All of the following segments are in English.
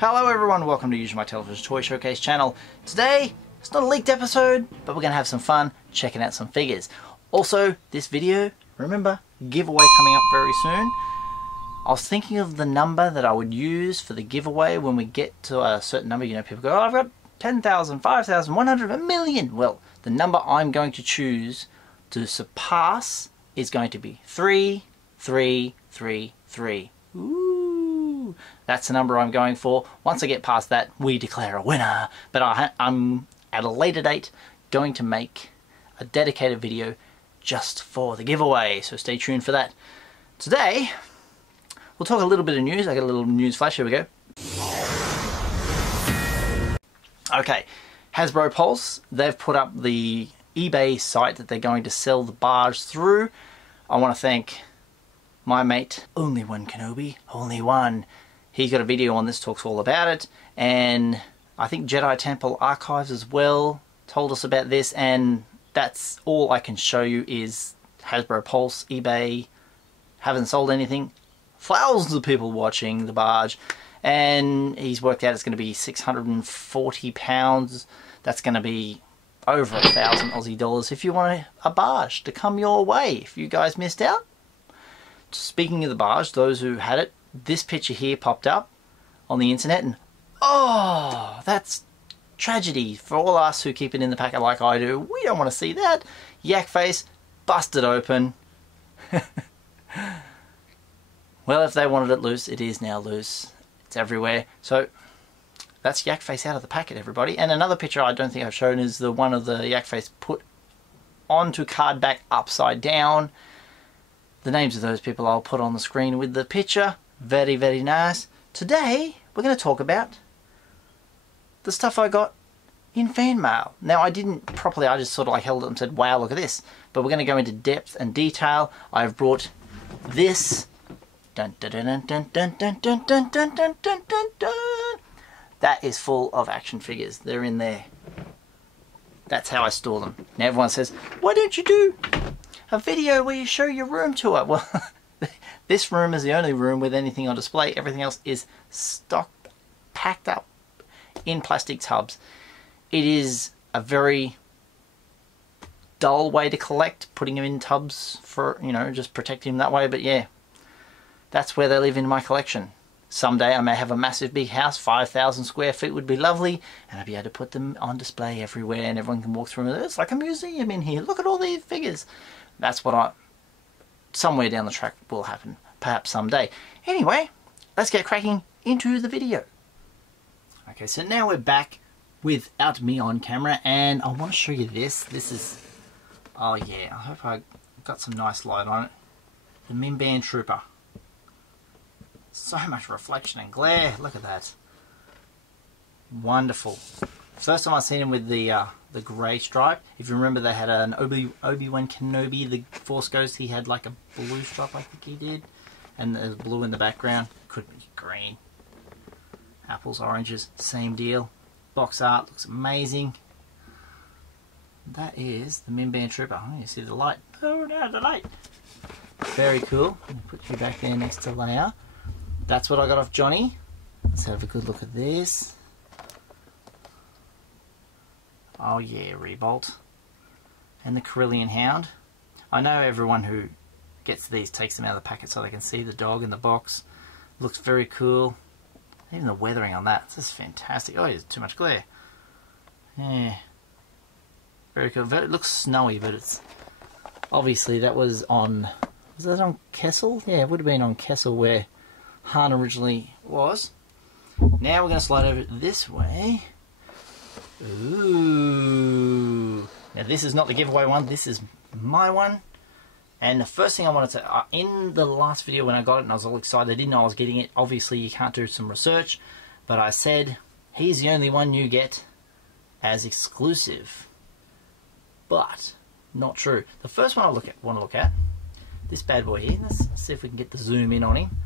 Hello everyone, welcome to Usualmike Television Toy Showcase channel. Today, it's not a leaked episode, but we're going to have some fun checking out some figures. Also, this video, remember, giveaway coming up very soon. I was thinking of the number that I would use for the giveaway when we get to a certain number. You know, people go, oh, I've got 10,000, 5,000, 100, a million. Well, the number I'm going to choose to surpass is going to be 3333. Ooh, that's the number I'm going for. Once I get past that, we declare a winner. But I'm at a later date going to make a dedicated video just for the giveaway, so stay tuned for that. Today, we'll talk a little bit of news. I got a little news flash. Here we go. Okay, Hasbro Pulse, they've put up the eBay site that they're going to sell the barge through. I want to thank my mate, Only One Kenobi, Only One. He's got a video on this, talks all about it, and I think Jedi Temple Archives as well told us about this, and that's all I can show you is Hasbro Pulse, eBay, haven't sold anything, thousands of people watching the barge, and he's worked out it's going to be £640. That's going to be over 1,000 Aussie dollars if you want a barge to come your way. If you guys missed out. Speaking of the barge, those who had it, this picture here popped up on the internet, and oh, that's tragedy for all us who keep it in the packet like I do. We don't want to see that. Yak face busted open. Well, if they wanted it loose, it is now loose. It's everywhere. So that's yak face out of the packet, everybody. And another picture I don't think I've shown is the one of the yak face put onto card back upside down. The names of those people I'll put on the screen with the picture. Very, very nice. Today, we're going to talk about the stuff I got in fan mail. Now, I didn't properly, I just sort of like held it and said, wow, look at this. But we're going to go into depth and detail. I've brought this. Dun, dun, dun, dun, dun, dun, dun, dun, dun, dun, dun, dun, dun. That is full of action figures. They're in there. That's how I store them. Now, everyone says, why don't you do a video where you show your room tour? Well, this room is the only room with anything on display. Everything else is stocked, packed up in plastic tubs. It is a very dull way to collect, putting them in tubs for, you know, just protecting them that way. But yeah, that's where they live in my collection. Someday I may have a massive big house, 5,000 square feet would be lovely, and I'd be able to put them on display everywhere and everyone can walk through them. It's like a museum in here. Look at all these figures. That's what somewhere down the track will happen, perhaps someday. Anyway, let's get cracking into the video. Okay, so now we're back without me on camera, and I want to show you this. This is, oh yeah, I hope I got some nice light on it. The Mimban Trooper. So much reflection and glare. Look at that. Wonderful. First time I've seen him with the grey stripe. If you remember, they had an Obi-Wan Kenobi, the Force Ghost. He had like a blue stripe, I think he did. And there's blue in the background. Could be green. Apples, oranges, same deal. Box art looks amazing. That is the Mimban Trooper. Oh, you see the light. Oh no, the light. Very cool. I'll put you back there next to Leia. That's what I got off Johnny. Let's have a good look at this. Oh yeah, Rebolt. And the Carillion Hound. I know everyone who gets these takes them out of the packet so they can see the dog in the box. Looks very cool. Even the weathering on that, this is fantastic. Oh, there's too much glare. Yeah. Very cool. It looks snowy, but it's... Obviously that was on... Was that on Kessel? Yeah, it would have been on Kessel where Han originally was. Now we're going to slide over this way. Ooh. Now this is not the giveaway one, this is my one. And the first thing I wanted to, in the last video when I got it and I was all excited, I didn't know I was getting it. Obviously you can't do some research, but I said, he's the only one you get as exclusive. But, not true. The first one I want to look at, this bad boy here. Let's see if we can get the zoom in on him.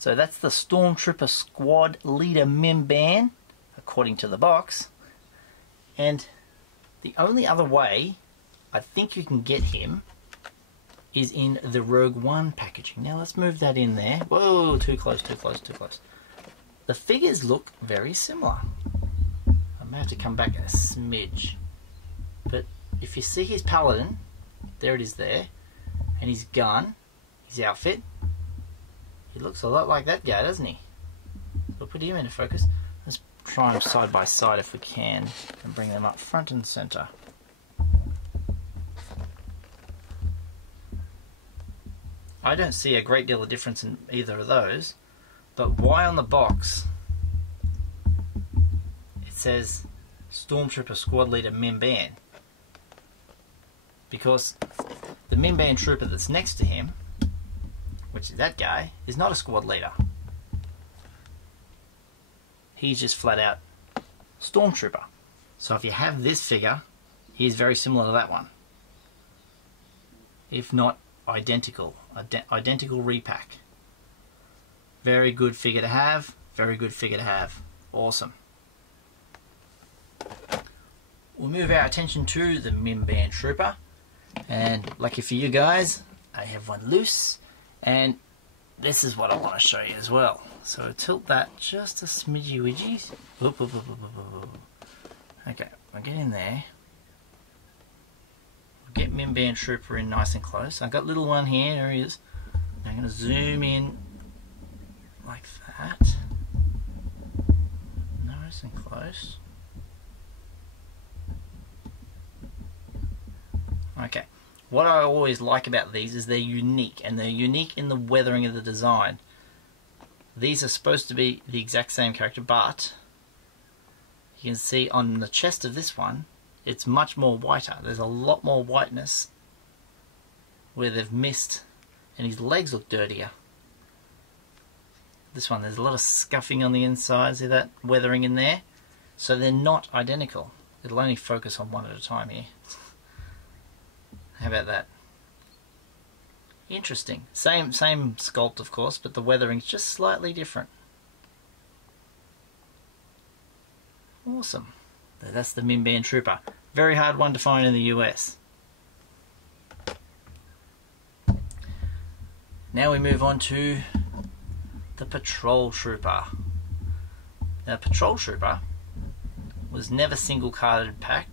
So that's the Stormtrooper Squad Leader Mimban, according to the box. And the only other way I think you can get him is in the Rogue One packaging. Now let's move that in there. Whoa, too close, too close, too close. the figures look very similar. I may have to come back a smidge. But if you see his paladin, there it is there, and his gun, his outfit, he looks a lot like that guy, doesn't he? We'll put him into focus. Let's try them side by side if we can, and bring them up front and center. I don't see a great deal of difference in either of those, but why on the box it says Stormtrooper Squad Leader Mimban? Because the Mimban trooper that's next to him, which is that guy, is not a squad leader. He's just flat out Stormtrooper. So if you have this figure, he is very similar to that one. If not identical. Identical repack. Very good figure to have. Very good figure to have. Awesome. We'll move our attention to the Mimban Trooper. And lucky for you guys, I have one loose. And this is what I want to show you as well. So tilt that just a smidgy widgy. Okay, I'll get in there. Get Mimban Trooper in nice and close. I've got little one here, there he is. Now I'm going to zoom in like that. Nice and close. Okay, what I always like about these is they're unique, and they're unique in the weathering of the design. These are supposed to be the exact same character, but you can see on the chest of this one, it's much more whiter. There's a lot more whiteness where they've missed, and his legs look dirtier. This one, there's a lot of scuffing on the inside. See that weathering in there? So they're not identical. It'll only focus on one at a time here. How about that? Interesting. Same sculpt, of course, but the weathering's just slightly different. Awesome. That's the Mimban Trooper. Very hard one to find in the US. Now we move on to the Patrol Trooper. Now, Patrol Trooper was never single carded pack,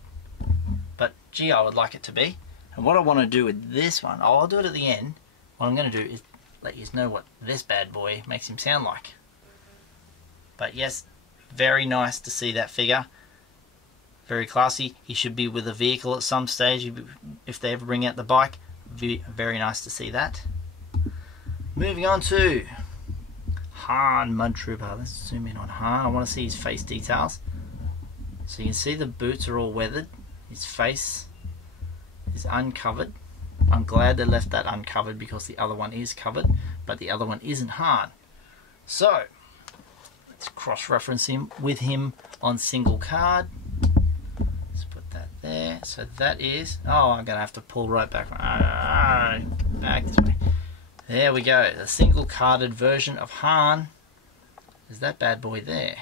but gee, I would like it to be. And what I want to do with this one, I'll do it at the end. What I'm going to do is let you know what this bad boy makes him sound like. But yes, very nice to see that figure. Very classy. He should be with a vehicle at some stage if they ever bring out the bike. Very nice to see that. Moving on to Han Mud Trooper. Let's zoom in on Han. I want to see his face details. So you can see the boots are all weathered. His face is uncovered. I'm glad they left that uncovered because the other one is covered, but the other one isn't Han. So let's cross-reference him with him on single card. Let's put that there. So that is, oh, I'm gonna have to pull right back this way. There we go. The single carded version of Han is that bad boy there.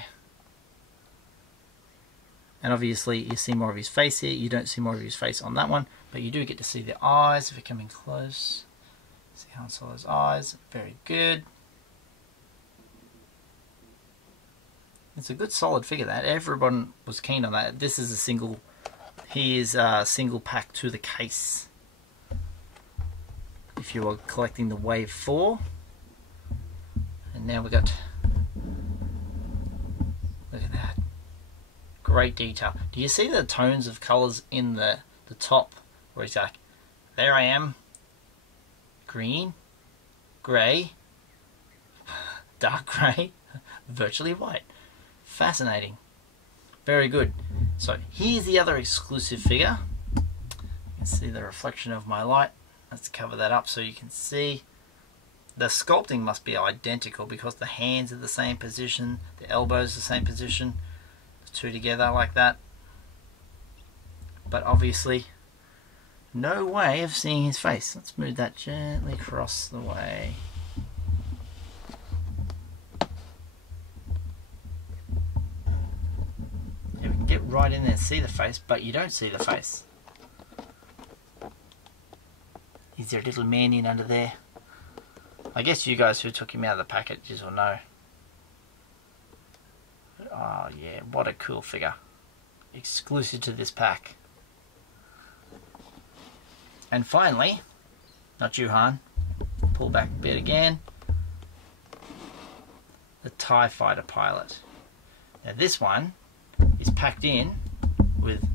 And obviously you see more of his face here. You don't see more of his face on that one, but you do get to see the eyes if we come in close. See Han Solo's eyes. Very good. It's a good solid figure that. Everyone was keen on that. This is a single, he is a single pack to the case. If you are collecting the Wave 4. And now we got, look at that. Great detail. Do you see the tones of colours in the top where he's like, there I am, green, grey, dark grey, virtually white. Fascinating. Very good. So here's the other exclusive figure. You can see the reflection of my light. Let's cover that up so you can see. The sculpting must be identical because the hands are the same position, the elbows the same position. Two together like that, but obviously no way of seeing his face. Let's move that gently across the way. Yeah, we can get right in there and see the face, but you don't see the face. Is there a little man in under there? I guess you guys who took him out of the packet just will know. Oh yeah, what a cool figure. Exclusive to this pack. And finally, not you, Han. Pull back a bit again. The TIE Fighter pilot. Now this one is packed in with,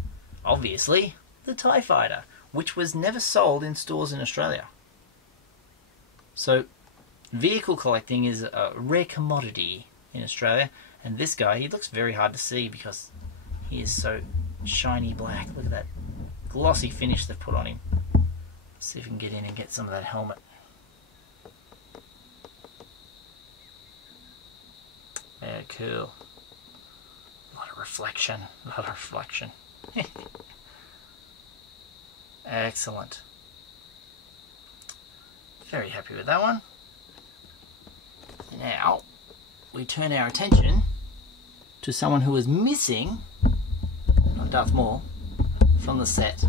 obviously, the TIE Fighter, which was never sold in stores in Australia. So, vehicle collecting is a rare commodity in Australia, and this guy, he looks very hard to see because he is so shiny black. Look at that glossy finish they've put on him. Let's see if we can get in and get some of that helmet. Yeah, cool. A lot of reflection. A lot of reflection. Excellent. Very happy with that one. Now, we turn our attention to someone who is missing, not Darth Maul, from the set.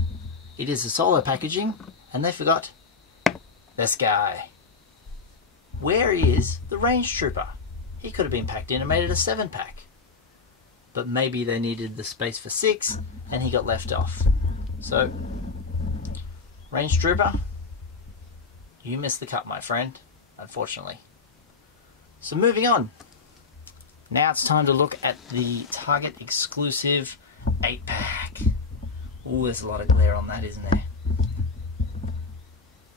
It is a solo packaging, and they forgot this guy. Where is the Range Trooper? He could have been packed in and made it a 7-pack. But maybe they needed the space for 6, and he got left off. So, Range Trooper, you missed the cut, my friend, unfortunately. So moving on. Now it's time to look at the Target exclusive 8-pack. Ooh, there's a lot of glare on that, isn't there?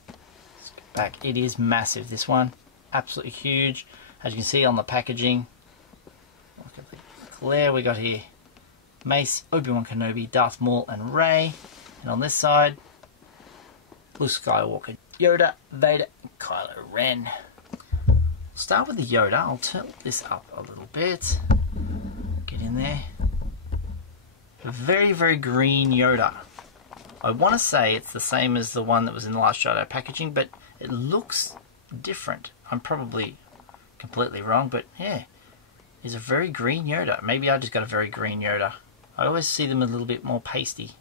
Let's get back. It is massive, this one. Absolutely huge. As you can see on the packaging. Look at the glare we got here. Mace, Obi-Wan Kenobi, Darth Maul and Rey. And on this side, Luke Skywalker, Yoda, Vader, and Kylo Ren. Start with the Yoda. I'll tilt this up a little bit. Get in there. A very, very green Yoda. I want to say it's the same as the one that was in the Last Jedi packaging, but it looks different. I'm probably completely wrong, but yeah. It's a very green Yoda. Maybe I just got a very green Yoda. I always see them a little bit more pasty.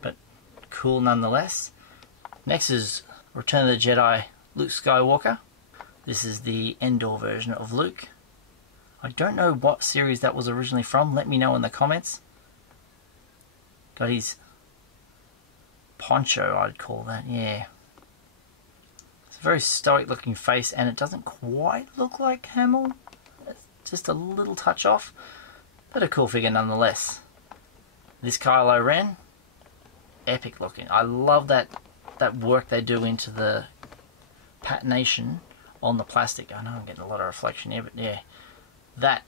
But cool nonetheless. Next is Return of the Jedi Luke Skywalker. This is the Endor version of Luke. I don't know what series that was originally from. Let me know in the comments. Got his poncho, I'd call that, yeah. It's a very stoic looking face, and it doesn't quite look like Hamill. It's just a little touch off, but a cool figure nonetheless. This Kylo Ren, epic looking. I love that work they do into the patination on the plastic. I know I'm getting a lot of reflection here, but yeah, that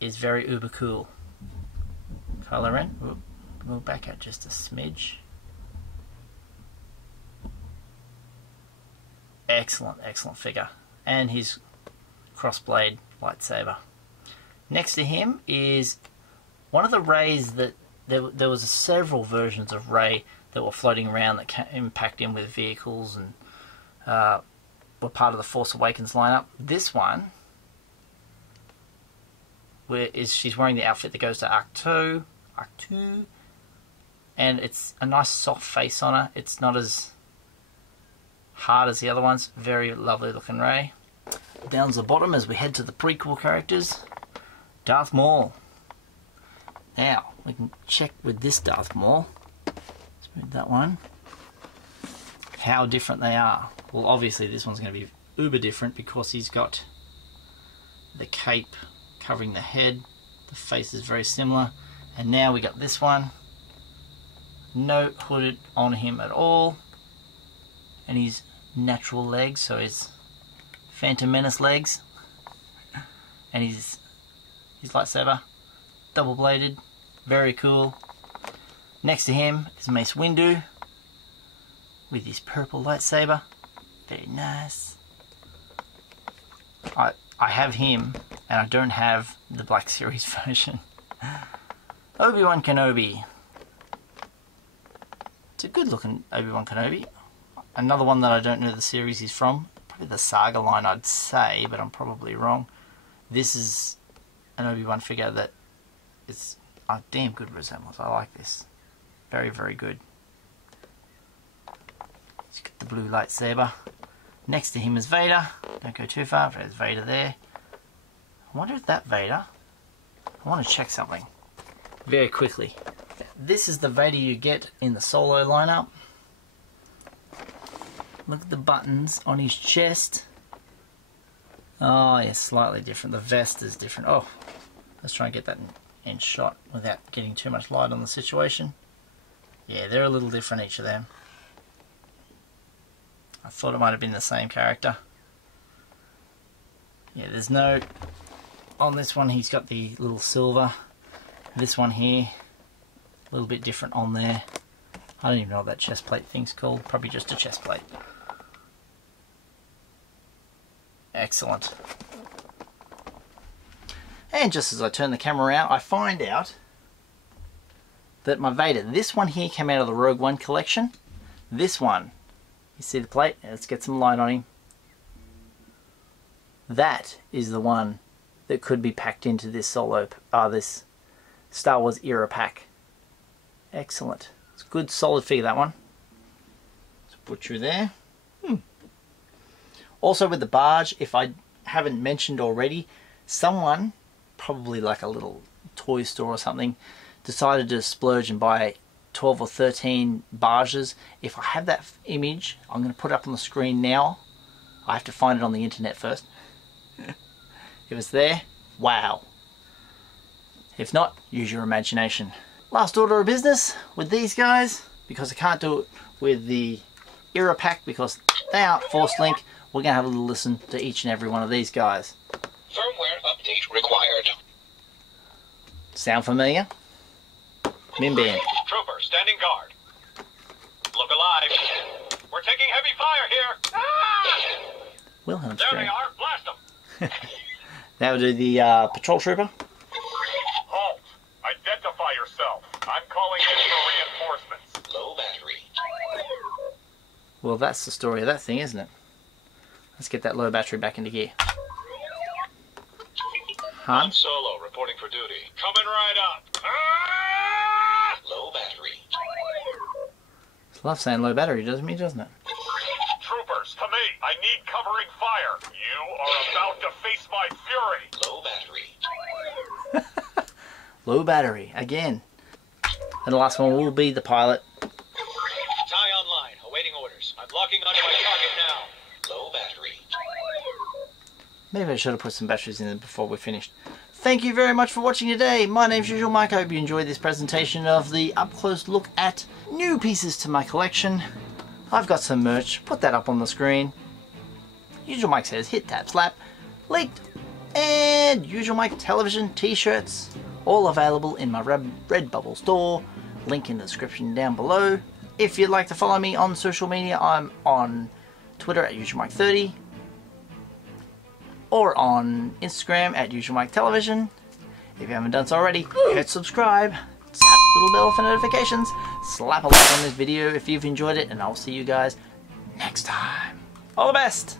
is very uber cool. Kylo Ren, we'll back out just a smidge. Excellent, excellent figure. And his crossblade lightsaber. Next to him is one of the Reys that there was several versions of Rey that were floating around that came packed in with vehicles and were part of the Force Awakens lineup. This one, she's wearing the outfit that goes to Arc 2, and it's a nice soft face on her. It's not as hard as the other ones. Very lovely looking Rey. Down to the bottom as we head to the prequel characters, Darth Maul. Now we can check with this Darth Maul. Let's move that one. How different they are. Well, obviously this one's going to be uber different because he's got the cape covering the head. The face is very similar. And now we got this one. No hooded on him at all. And his natural legs, so his Phantom Menace legs. And his lightsaber, double bladed, very cool. Next to him is Mace Windu with his purple lightsaber, very nice. I have him, and I don't have the Black Series version. Obi-Wan Kenobi. It's a good looking Obi-Wan Kenobi. Another one that I don't know the series he's from. Probably the Saga line, I'd say, but I'm probably wrong. This is an Obi-Wan figure that is a damn good resemblance. I like this. Very, very good. Let's get the blue lightsaber. Next to him is Vader. Don't go too far, there's Vader there. I wonder if that Vader... I want to check something very quickly. This is the Vader you get in the Solo lineup. Look at the buttons on his chest. Oh, yeah, slightly different. The vest is different. Oh, let's try and get that in shot without getting too much light on the situation. Yeah, they're a little different, each of them. I thought it might have been the same character. Yeah, there's no... On this one, he's got the little silver. This one here, a little bit different on there. I don't even know what that chest plate thing's called. Probably just a chest plate. Excellent. And just as I turn the camera around, I find out that my Vader, this one here came out of the Rogue One collection. This one, you see the plate? Let's get some light on him. That is the one that could be packed into this this Star Wars era pack. Excellent. It's a good solid figure, that one. Let's put you there. Also with the barge, if I haven't mentioned already, someone, probably like a little toy store or something, decided to splurge and buy 12 or 13 barges. If I have that image, I'm going to put it up on the screen now. I have to find it on the internet first. If it's there, wow. If not, use your imagination. Last order of business with these guys, because I can't do it with the era pack because they aren't Force Link. We're going to have a little listen to each and every one of these guys. Firmware update required. Sound familiar? Minband. Trooper, standing guard. Look alive. We're taking heavy fire here. Ah! Wilhelm There scream. they are. Blast them. That would do the patrol trooper. Halt. Identify yourself. I'm calling in for reinforcements. Low battery. Well, that's the story of that thing, isn't it? Let's get that low battery back into gear. Han? Solo reporting for duty. Coming right up. Ah! Low battery. Love saying low battery, doesn't it? Troopers, to me. I need covering fire. You are about to face my fury. Low battery. Low battery, again. And the last one will be the pilot. Tie online. Awaiting orders. I'm locking onto my target now. Low battery. Maybe I should have put some batteries in it before we finished. Thank you very much for watching today. My name's Usualmike. I hope you enjoyed this presentation of the up-close look at new pieces to my collection. I've got some merch. Put that up on the screen. Usualmike says hit, tap, slap. Linked. And Usualmike television t-shirts. All available in my Redbubble store. Link in the description down below. If you'd like to follow me on social media, I'm on Twitter at Usualmike30. Or on Instagram at Usualmike Television. If you haven't done so already, hit subscribe, tap the little bell for notifications, slap a like on this video if you've enjoyed it, and I'll see you guys next time. All the best!